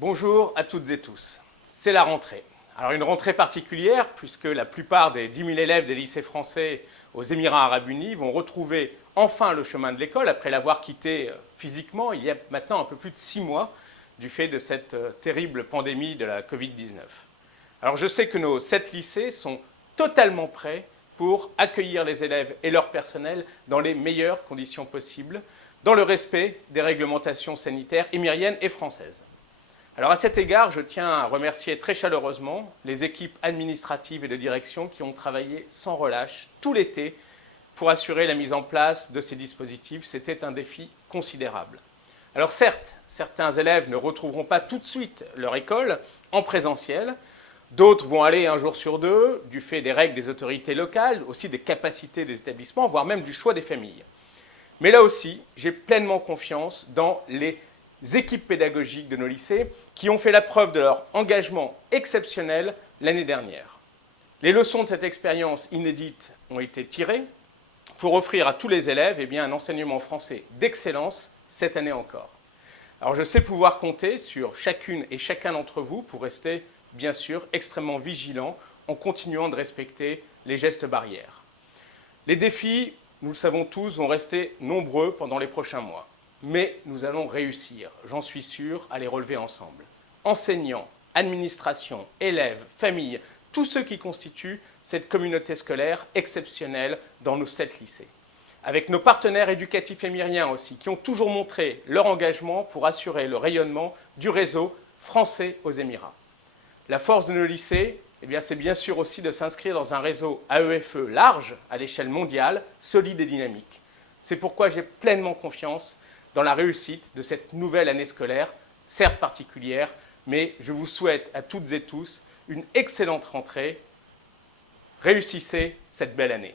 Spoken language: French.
Bonjour à toutes et tous. C'est la rentrée. Alors une rentrée particulière puisque la plupart des 10 000 élèves des lycées français aux Émirats Arabes Unis vont retrouver enfin le chemin de l'école après l'avoir quitté physiquement il y a maintenant un peu plus de 6 mois du fait de cette terrible pandémie de la Covid-19. Alors je sais que nos 7 lycées sont totalement prêts pour accueillir les élèves et leur personnel dans les meilleures conditions possibles, dans le respect des réglementations sanitaires émiriennes et françaises. Alors à cet égard, je tiens à remercier très chaleureusement les équipes administratives et de direction qui ont travaillé sans relâche tout l'été pour assurer la mise en place de ces dispositifs. C'était un défi considérable. Alors certes, certains élèves ne retrouveront pas tout de suite leur école en présentiel. D'autres vont aller un jour sur deux, du fait des règles des autorités locales, aussi des capacités des établissements, voire même du choix des familles. Mais là aussi, j'ai pleinement confiance dans les équipes pédagogiques de nos lycées qui ont fait la preuve de leur engagement exceptionnel l'année dernière. Les leçons de cette expérience inédite ont été tirées pour offrir à tous les élèves un enseignement français d'excellence cette année encore. Alors je sais pouvoir compter sur chacune et chacun d'entre vous pour rester bien sûr extrêmement vigilant en continuant de respecter les gestes barrières. Les défis, nous le savons tous, vont rester nombreux pendant les prochains mois. Mais nous allons réussir, j'en suis sûr, à les relever ensemble. Enseignants, administration, élèves, familles, tous ceux qui constituent cette communauté scolaire exceptionnelle dans nos 7 lycées. Avec nos partenaires éducatifs émiriens aussi, qui ont toujours montré leur engagement pour assurer le rayonnement du réseau français aux Émirats. La force de nos lycées, c'est bien sûr aussi de s'inscrire dans un réseau AEFE large, à l'échelle mondiale, solide et dynamique. C'est pourquoi j'ai pleinement confiance dans la réussite de cette nouvelle année scolaire, certes particulière, mais je vous souhaite à toutes et tous une excellente rentrée. Réussissez cette belle année.